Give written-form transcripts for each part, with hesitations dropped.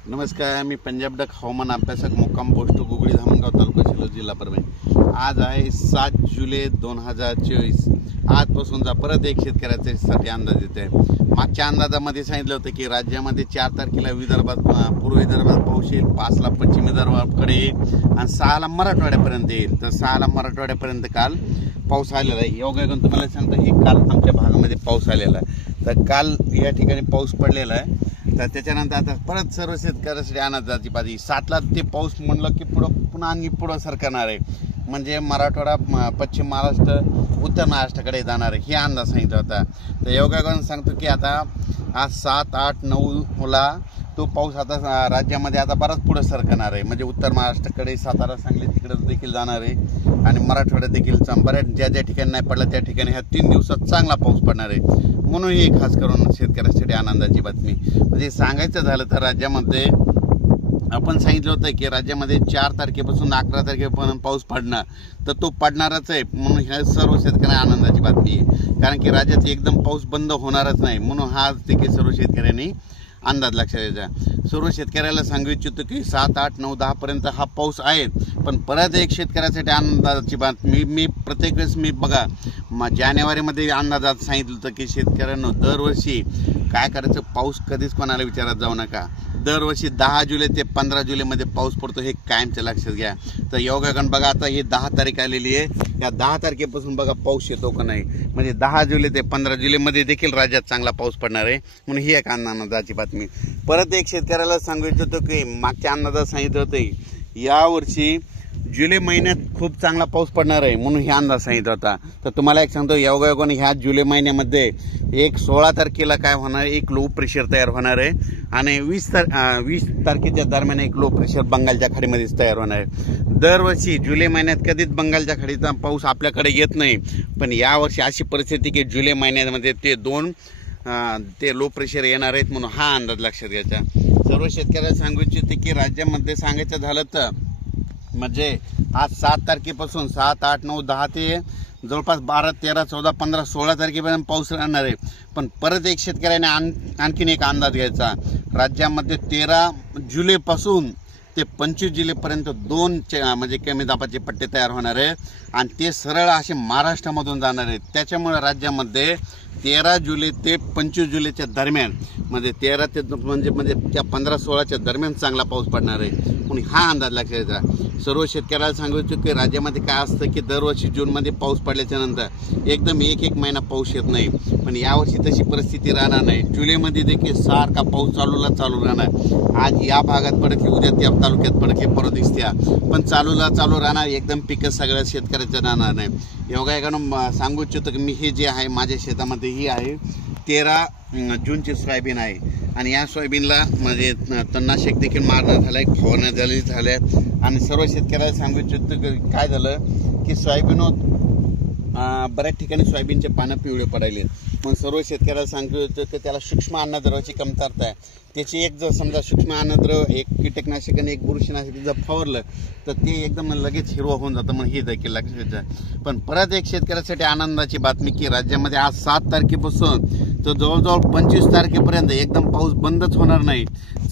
नमस्कार, मी पंजाब डक हवामान अभ्यासक मुक्काम पोस्ट गुगळी धामणगाव तालुका शिल्लोळ जिल्हा परभणी। आज आहे 7 जुलै 2024। आजपासूनचा परत एक शेतकऱ्यासाठी अंदाज येत आहे। मागच्या अंदाजामध्ये सांगितलं होतं की राज्यामध्ये 4 तारखेला विदर्भात पूर्व विदर्भात पाऊस येईल, 5ला पश्चिम विदर्भाकडे येईल आणि 6ला मराठवाड्यापर्यंत येईल। तर 6ला मराठवाड्यापर्यंत काल पाऊस आलेला आहे। योगायोगाने तुम्हाला सांगतो हे काल आमच्या भागामध्ये पाऊस आलेला आहे। तर काल या ठिकाणी पाऊस पडलेला आहे। तर त्याच्यानंतर आता परत सर्व शेतकऱ्यासाठी अंदाजाची बाजी 7ला ते पाऊस म्हणलं की पुन्हा आणि पुढं सरकणार आहे, म्हणजे मराठवाडा, पश्चिम महाराष्ट्र, उत्तर महाराष्ट्राकडे जाणार आहे, हे अंदाज सांगितला होता। तर योगायोगाने सांगतो की आता आज 7, 8, 9ला तो पाऊस आता राज्यामध्ये आता बराच पुढं सरकणार आहे, म्हणजे उत्तर महाराष्ट्राकडे, सातारा, सांगली तिकडे देखील जाणार आहे आणि मराठवाड्यात देखील बऱ्याच ज्या ठिकाणी नाही पडला त्या ठिकाणी ह्या 3 दिवसात चांगला पाऊस पडणार आहे। म्हणून ही खास करून शेतकऱ्यासाठी आनंदाची बातमी। म्हणजे सांगायचं झालं तर राज्यामध्ये आपण सांगितलं होतं की राज्यामध्ये 4 तारखेपासून 11 तारखेपर्यंत पाऊस पडणार, तर तो पडणारच आहे। म्हणून ह्या सर्व शेतकऱ्यांना आनंदाची बातमी आहे, कारण की राज्यात एकदम पाऊस बंद होणारच नाही। म्हणून हा देखील सर्व शेतकऱ्यांनी अंदाज लक्षात द्यायचा। सर्व शेतकऱ्याला सांगू इच्छितो की 7, 8, 9, 10पर्यंत हा पाऊस आहे। पण परत एक शेतकऱ्यासाठी आनंदाची बातमी, मी प्रत्येक वेळेस बघा जानेवारीमध्ये अंदाजात सांगितलं होतं की शेतकऱ्यांना दरवर्षी काय करायचं, पाऊस कधीच कोणाला विचारात जाऊ नका। दरवर्षी 10 जुलै ते 15 जुलैमध्ये पाऊस पडतो, हे कायमचं लक्षात घ्या। तर योगायोगाने बघा आता ही 10 तारीख आलेली आहे, या 10 तारखेपासून बघा पाऊस येतो का नाही, म्हणजे 10 जुलै ते 15 जुलैमध्ये देखील राज्यात चांगला पाऊस पडणार आहे। म्हणून ही एक आनंदाची बातमी। परत एक शेतकऱ्याला सांगू इच्छितो की मागच्या अंदाजात सांगितलं होतं यावर्षी जुलै महिन्यात खूप चांगला पाऊस पडणार आहे, म्हणून हे अंदाज सांगितला होता। तर तुम्हाला एक सांगतो, योगायोगाने ह्या जुलै महिन्यामध्ये 16 तारखेला काय होणार आहे, एक लो प्रेशर तयार होणार आहे आणि 20 तारखेच्या दरम्यान एक लो प्रेशर बंगालच्या खाडीमध्येच तयार होणार आहे। दरवर्षी जुलै महिन्यात कधीच बंगालच्या खाडीचा पाऊस आपल्याकडे येत नाही, पण यावर्षी अशी परिस्थिती की जुलै महिन्यामध्ये ते लो प्रेशर येणार आहेत, म्हणून हा अंदाज लक्षात घ्यायचा। सर्व शेतकऱ्याला सांगू इच्छिते की राज्यामध्ये सांगायचं झालं तर म्हणजे आज 7 तारखेपासून 7, 8, 9, 10 ते जवळपास 12, 13, 14, 15, 16 तारखेपर्यंत पाऊस राहणार आहे। पण परत एक शेतकऱ्याने आणखीन एक अंदाज घ्यायचा, राज्यामध्ये 13 जुलैपासून ते 25 जुलैपर्यंत 2 म्हणजे कमी दाबाचे पट्टे तयार होणार आहे आणि ते सरळ असे महाराष्ट्रामधून जाणार आहेत। त्याच्यामुळे राज्यामध्ये 13 जुलै ते 25 जुलैच्या दरम्यान, म्हणजे 13 ते म्हणजे त्या 15-16च्या दरम्यान चांगला पाऊस पडणार आहे, म्हणून हा अंदाज लक्षात घ्यायचा। सर्व शेतकऱ्याला सांगू इच्छितो की राज्यामध्ये काय असतं की दरवर्षी जूनमध्ये पाऊस पडल्याच्या नंतर एकदम एक महिना पाऊस येत नाही, पण यावर्षी तशी परिस्थिती राहणार नाही। जुलैमध्ये देखील सारखा पाऊस चालू राहणार। आज या भागात पडत, उद्या त्या तालुक्यात पडत, हे परत दिसत्या, पण चालू राहणार, एकदम पिकं सगळ्या शेतकऱ्याचं राहणार नाही। योगायोगानं सांगू इच्छितो की मी हे जे आहे माझ्या शेतामध्ये ही आहे 13 जूनची सोयाबीन आहे आणि या सोयाबीनला म्हणजे तणनाशक देखील मारणं झालं आहे, फवारण्या झाल्या आणि सर्व शेतकऱ्याला सांगू इच्छितो की काय झालं की बऱ्याच ठिकाणी सोयाबीनचे पानं पिवळे पडायले। मग सर्व शेतकऱ्याला सांगू इच्छितो की त्याला सूक्ष्म अन्नद्रव्याची कमतरता आहे। त्याची एक जर समजा सूक्ष्म अन्नद्रव्य, एक कीटकनाशक आणि एक बुरशीनाशक जर फवारलं तर ते एकदम लगेच हिरवं होऊन जातं, म्हणून हे देखील लक्षात घ्यायचं। पण परत एक शेतकऱ्यासाठी आनंदाची बातमी की राज्यामध्ये आज 7 तारखेपासून तर जवळजवळ 25 तारखेपर्यंत एकदम पाऊस बंदच होणार नाही,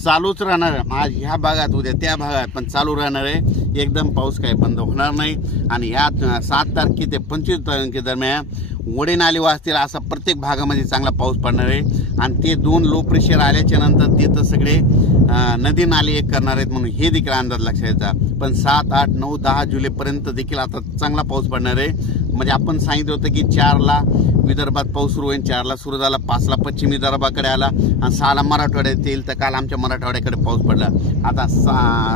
चालूच राहणार। आज ह्या भागात, उद्या त्या भागात, पण चालू राहणार आहे, एकदम पाऊस काही बंद होणार नाही। आणि या 7 तारखे ते 25 तारखे दरम्यान वडे नाले वाहतील असा प्रत्येक भागामध्ये चांगला पाऊस पडणार आहे आणि ते 2 लो प्रेशर आल्याच्या नंतर ते तर सगळे नदी नाले एक करणार आहेत, म्हणून हे देखील अंदाज लक्षात घ्यायचा। पण 7, 8, 9, 10 जुलैपर्यंत देखील आता चांगला पाऊस पडणार आहे। म्हणजे आपण सांगितलं होतं की 4ला विदर्भात पाऊस सुरू होईल, 4ला सुरू झाला, 5ला पश्चिम विदर्भाकडे आला आणि 6ला मराठवाड्यात येईल। तर काल आमच्या मराठवाड्याकडे पाऊस पडला। आता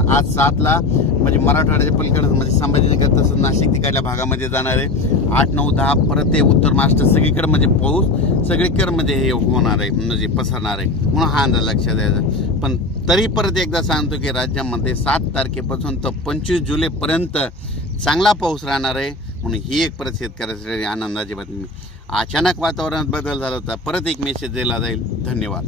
आज 7ला म्हणजे मराठवाड्याच्या पलीकडे म्हणजे संभाजीनगर तसंच नाशिक तिकडल्या भागामध्ये जाणार आहे। 8, 9, 10 परत ते उत्तर महाराष्ट्र सगळीकडे म्हणजे पाऊस सगळीकडे म्हणजे हे होणार आहे, म्हणजे पसरणार आहे, म्हणून हा अंदाज लक्षात द्यायचा। पण तरी परत एकदा सांगतो की राज्यामध्ये 7 तारखेपासून तर 25 जुलैपर्यंत चांगला पाऊस राहणार आहे, म्हणून ही एक परत शेतकऱ्यासाठी आनंदाची बातमी। अचानक वातावरणात बदल झाला होता, परत एक मेसेज दिला जाईल। धन्यवाद।